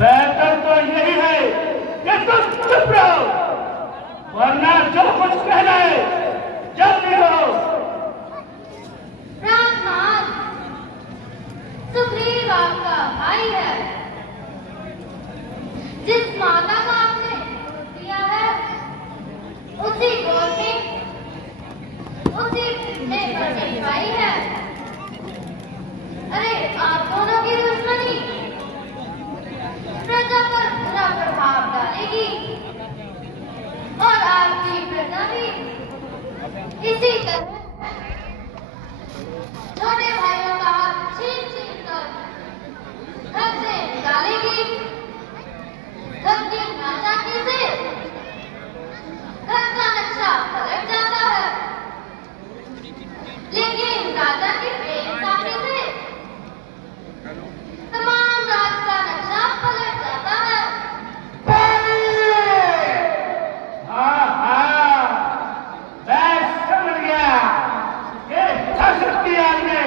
बेहतर तो यही है कि तुम चुप रहो, वरना जो कुछ कहना है जल्दी करो। राजनाथ, सुग्रीव आपका भाई है। जिस माता का आपने दूध दिया है, उसी गोद में उसी में बनी भाई है। अरे आप दोनों की दुश्मनी प्रजा पर बुरा प्रभाव डालेगी और आपकी प्रजा भी इसी तरह छोटे भाइयों का हाथ छीन कर घर से निकालेगी। घर की नाचाकी से घर का नक्शा पलट जाता है, लेकिन राजा की बेइंसाफी से तमाम राज का नक्शा पलट जाता है। हाँ, मैं समझ गया। ये शक्तियान ने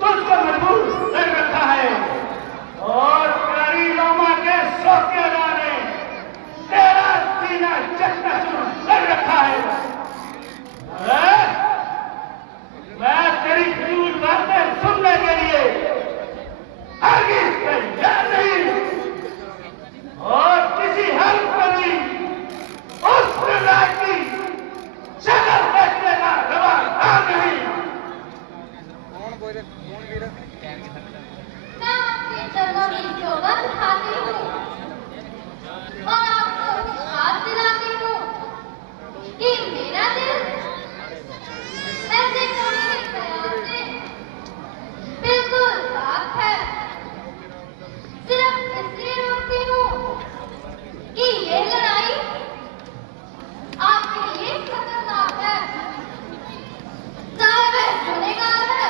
तुझको मजबूर कर रखा है और तेरी रोमा के शौकियाना ने तेरा सीना चकनाचूर कर रखा है। मैं तेरी झूठ बातें सुनने के लिए आगे तैयार नहीं और किसी हल पर भी उस प्रकार की शक्ल देखने का रवाना नहीं। मैं आपके चरणों की चौबत खाती हूँ और आपको विश्वास दिलाती हूँ कि मेरा दिल ऐसे कोई ख्याल से बिल्कुल साफ है। सिर्फ इसलिए रोकती हूँ कि ये लड़ाई आपके लिए खतरनाक है। चाहे वह गुनहगार है,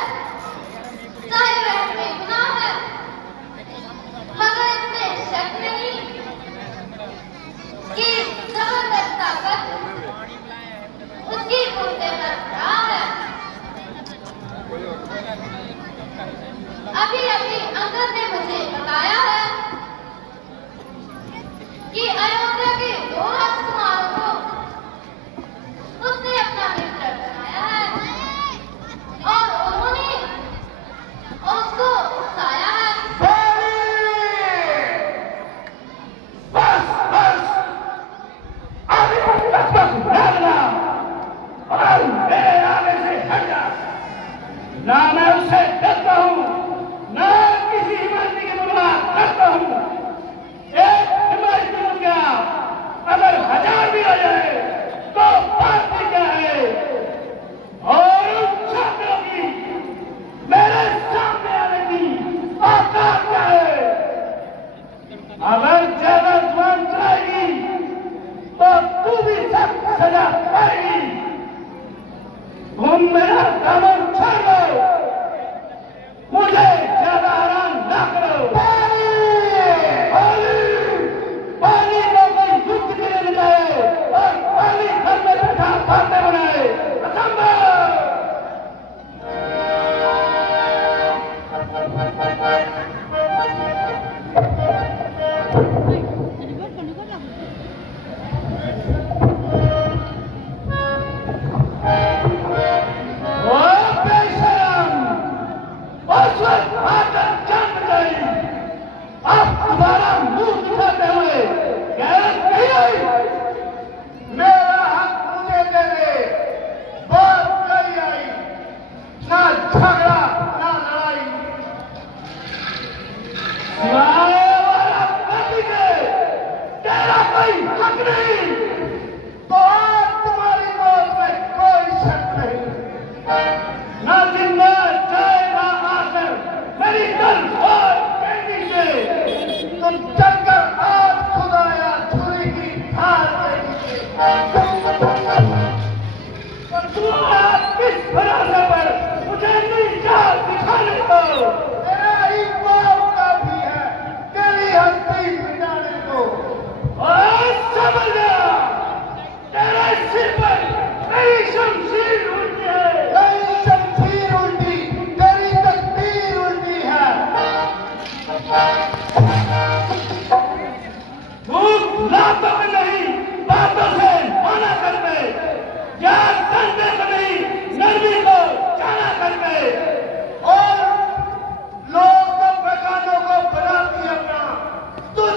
चाहे वह बेगुनाह है, मगर इसमें शक नहीं कि जबरदस्त ताकत उसकी कुर्ते पर खड़ा है। अभी अभी अंगद ने मुझे बताया है कि अयोध्या के 2 राजकुमारों को उसने अपना मित्र बनाया है और उन्होंने उसको उकसाया है। बस बस अभी तक भागना और मेरे आगे से हट जा। ना मैं उससे डरता हूँ, ना किसी हिमालय की मुलाकात करता हूँ। एक हिमालय हो गया, अगर 1000 भी हो जाए तो बात ही क्या है। और उन छात्रों की मेरे सामने आने की औकात क्या है। अगर ज्यादा जुबान चलाएगी तो तू भी सख्त सजा पाएगी। तुम मेरा दामन छोड़ दो, मुझे ज्यादा आराम ना करो। पानी को कोई युद्ध के लिए ले जाए और पानी घर में बैठा बातें बनाए, असंभव। उस वक्त आकर जंग गई, अब तुम्हारा मुंह दिखाते हुए गैरत नहीं आई। मेरा हक मुझे दे दे, बात नहीं आई। ना झगड़ा ना लड़ाई, सिवाय वाला पार्टी के तेरा कोई हक नहीं। तो आज तुम्हारी मौत में कोई शक नहीं। ना जिंदा जाए ना आकर मेरी दल और बेटी से तुम चलकर आज खुदाया छुरी की धार देंगे। और तू आज किस भरोसे पर मुझे नहीं चाल दिखाने को। तेरा ही मौका भी है तेरी हस्ती मिटाने को। और समझ जा, तेरे सिर पर मेरी शमशीर उल्टी है। मेरी शमशीर उल्टी, तेरी तकदीर उल्टी है।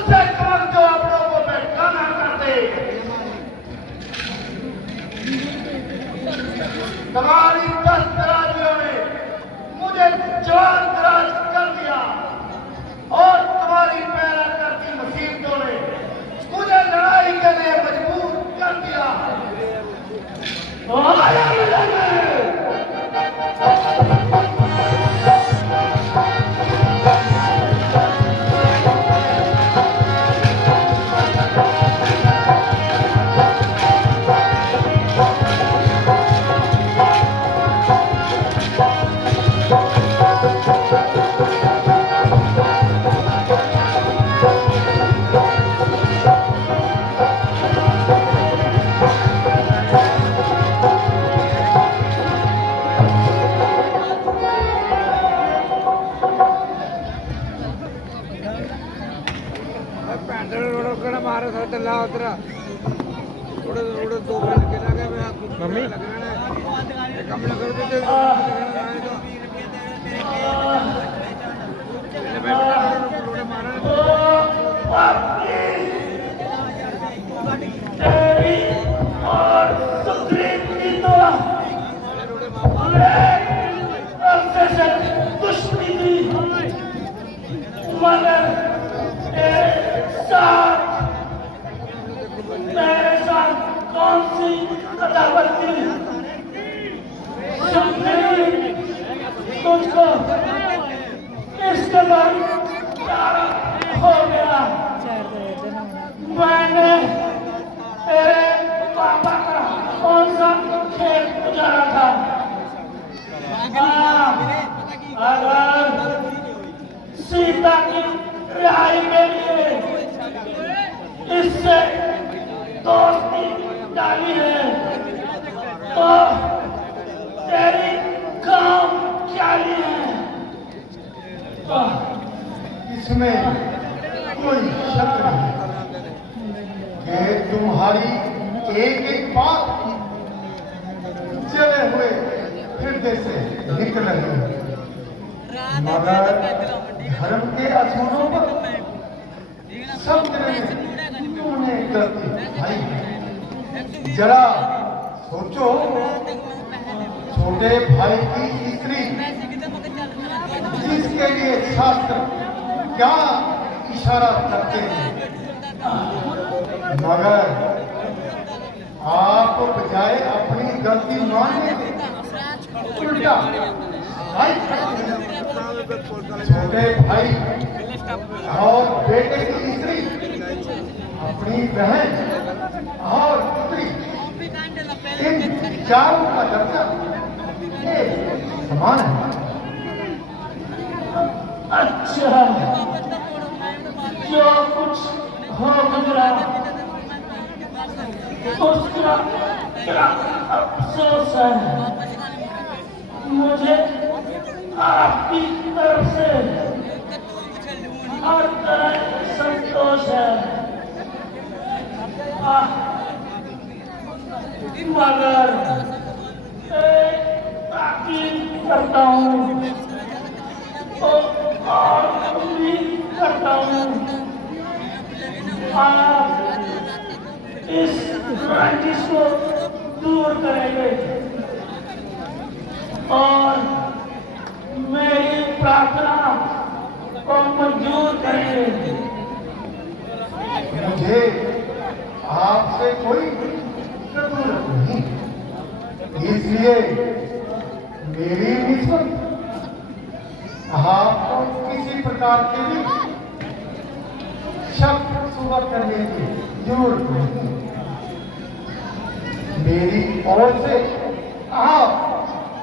उनसे कम जो अपनों को बैठाना करते। तुम्हारी 10 तराजियों ने मुझे जवान तराज कर दिया और तुम्हारी पैरा करती मुसीबतों ने मुझे लड़ाई के लिए मजबूर कर दिया। मम्मी कमला कर देते तेरी और सुग्रीव की तो से दुश्मनी थी, मगर मेरे साथ कौन सी अदावत थी? सुग्रीव तुझको इसके बाद क्या हो गया? मैंने तेरे पापा का कौन सा खेल गुजारा था? अगर सीता की रिहाई के लिए इससे दोस्ती डाली है तो तेरी काम जारी है। इसमें कोई शक नहीं कि तुम्हारी एक एक बात जले हुए हृदय से निकल रही है, मगर धर्म के असूलों पर सब तुमने गलती भाई। जरा सोचो, छोटे भाई की स्त्री जिसके लिए शास्त्र क्या इशारा करते हैं, मगर आप बजाय अपनी गलती मानने के उल्टा भाई छोटे भाई और बेटे की स्त्री अपनी बहन और पुत्री इन चारों का दर्जा समान है। अच्छा, जो कुछ हो गुजरा उसका क्या अफसोस है। मुझे आपकी तरफ से हर तरह संतोष है, मगर एक ताकीद करता हूँ और उम्मीद करता हूँ आप इस रंजिश को दूर करेंगे और मेरी प्रार्थना को मंजूर करेंगे। मुझे आपसे कोई जरूरत नहीं, इसलिए मेरी निस्बत आपको किसी प्रकार के भी शक सुबह करने की जरूरत नहीं। मेरी ओर से आप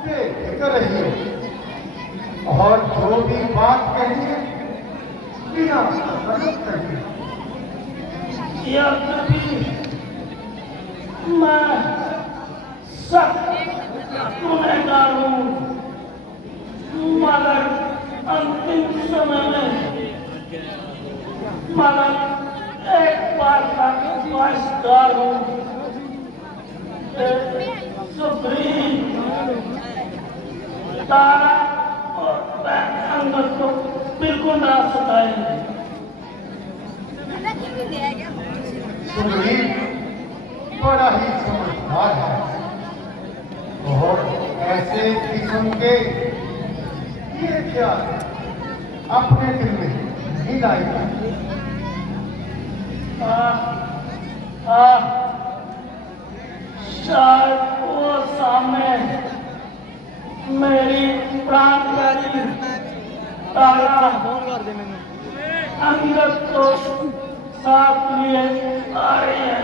बेफिक्र रहिए और जो भी बात कहिए बिना मदद करिए। यह कभी मैं सख्त गुनहगार हूँ, मगर अंतिम समय में मगर एक बार का वास्तार हूँ। सुग्रीव तारा और अंगद को बिल्कुल ना सताए। सुग्रीव बड़ा ही समझदार है और ऐसे किस्म के ये क्या अपने दिल में नहीं लाएगा। शायद वो सामने मेरी प्राण प्यारी तारा अंगद को साथ लिए आ रही है।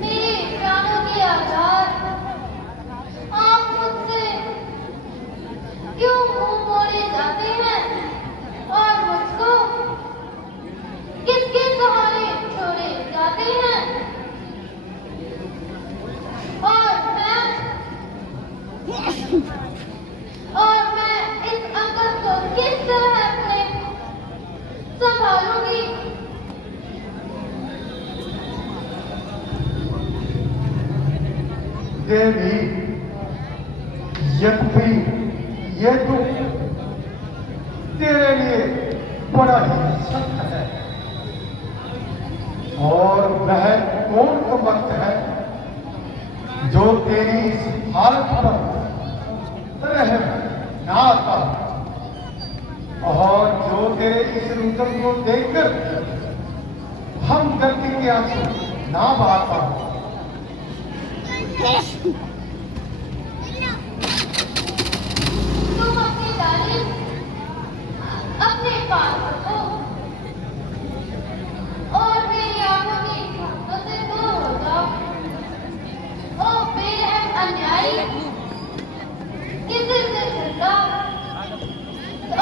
मेरे प्राणों की आजाद, आप मुझसे क्यों मुंह मोड़े जाते हैं और मुझको किसके सहारे छोड़े जाते हैं? और मैं इस अंगद को किस तरह अपने संभालूंगी? देवी यद्यपि ये दुख तेरे लिए बड़ा ही सख्त है और वह कौन का वक्त है जो तेरी इस हालत पर रहम ना आता और जो तेरे इस रुदन को देखकर हम दर्द के आंसू ना बहाता। तुम अपनी तारीफ अपने पास रखो और मेरी आंखों की झपकों से दूर हो जाओ। ओ बेरहम अन्यायी, किसी से झगड़ा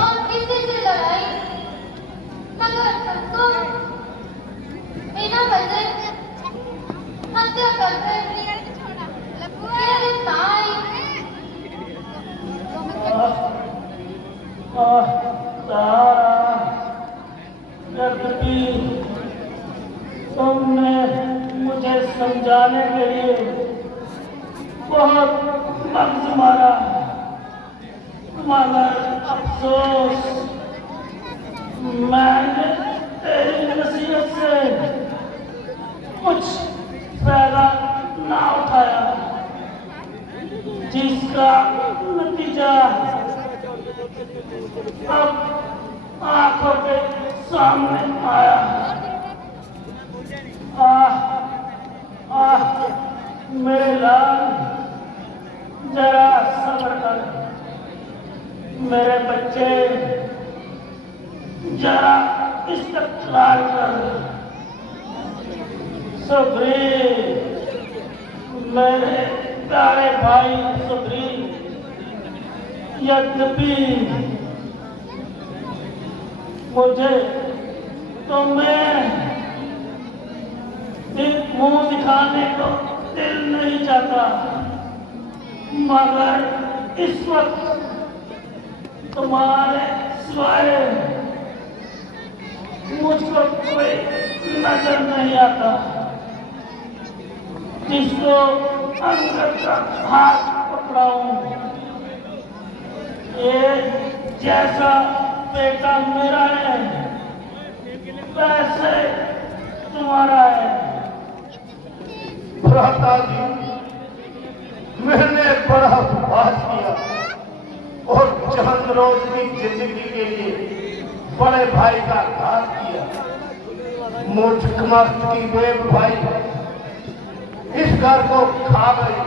और किसी से लड़ाई, मगर तुमको बिना वजह हत्या करके मेरे ताई यद्यपि तुमने मुझे समझाने के लिए बहुत वक्त मारा, मगर अफसोस मैंने तेरी नसीहत से कुछ फायदा ना उठाया, जिसका नतीजा अब आंखों के सामने आया। मेरे लाल, जरा सब्र कर। मेरे बच्चे, जरा इस्तक़लाल कर। सुग्रीव, मेरे प्यारे भाई सुग्रीव, यद्यपि मुझे तुम्हें मुंह दिखाने को दिल नहीं चाहता, मगर इस वक्त तुम्हारे सिवाय मुझको कोई नजर नहीं आता जिसको अंगद का हाथ पकड़ाऊं। ये जैसा बेटा मेरा है वैसे तुम्हारा है। भ्राता जी, मैंने बड़ा उपवास किया और चंद रोज की जिंदगी के लिए बड़े भाई का घात किया। मुझ कमर की बेवफाई इस घर को खा गई।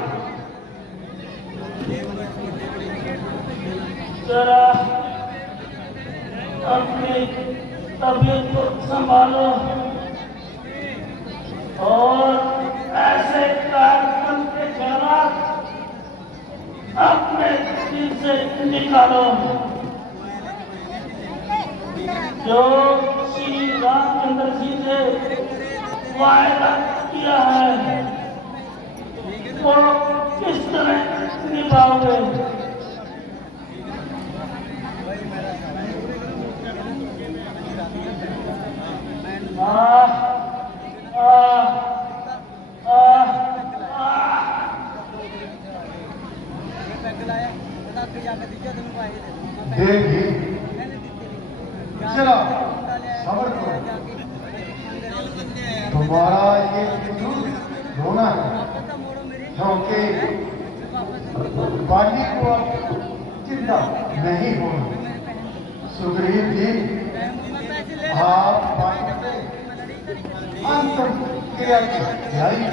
जरा अपनी तबीयत को संभालो और ऐसे कार्यक्रम के खिलाफ अपने दिल से निकालो जो श्री रामचंद्र जी से वायदा किया है, वो किस तरह निभाओगे? देवी चलो सबर करो, तुम्हारा ये बुजुर्ग रोना है क्योंकि बाली को अब चिंता नहीं होना। सुग्रीव जी आप बाली से अंत क्रिया जारी